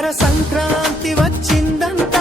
మకర సంక్రాంతి వచ్చిందంత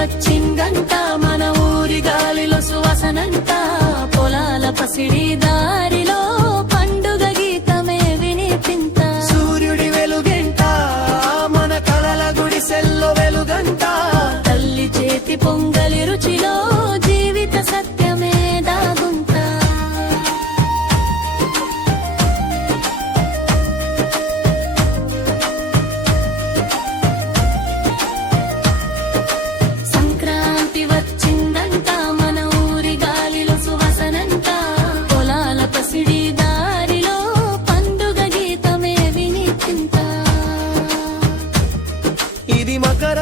వచ్చిందంట మన ఊరి గాలిలో సువాసనంట. పొలాల పసిడి దారిలో పండుగ గీతమే వినిపింత. సూర్యుడి వెలుగంట మన కలల గుడిసెల్లో వెలుగంట. తల్లి చేతి పొంగలి రుచి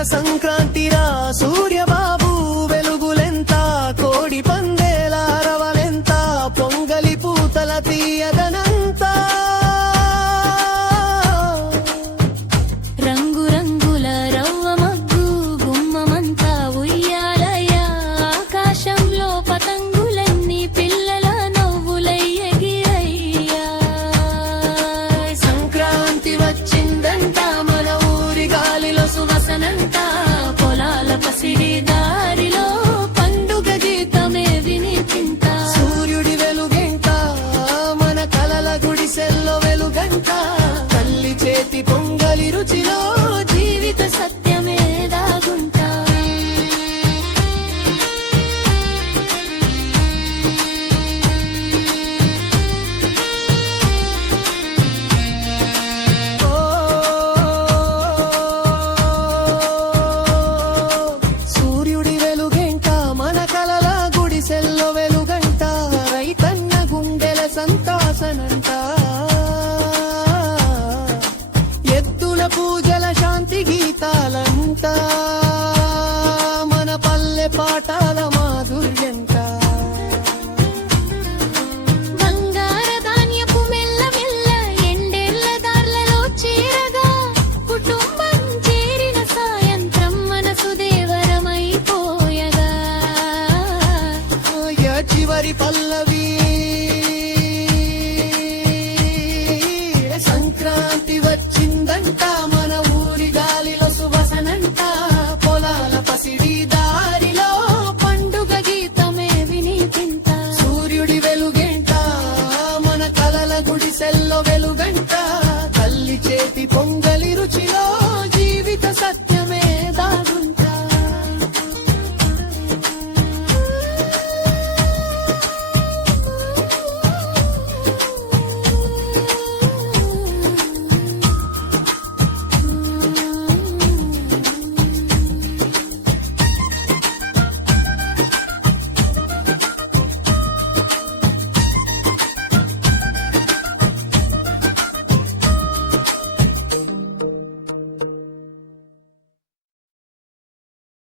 సంక్రాంతి వారి పల్లవి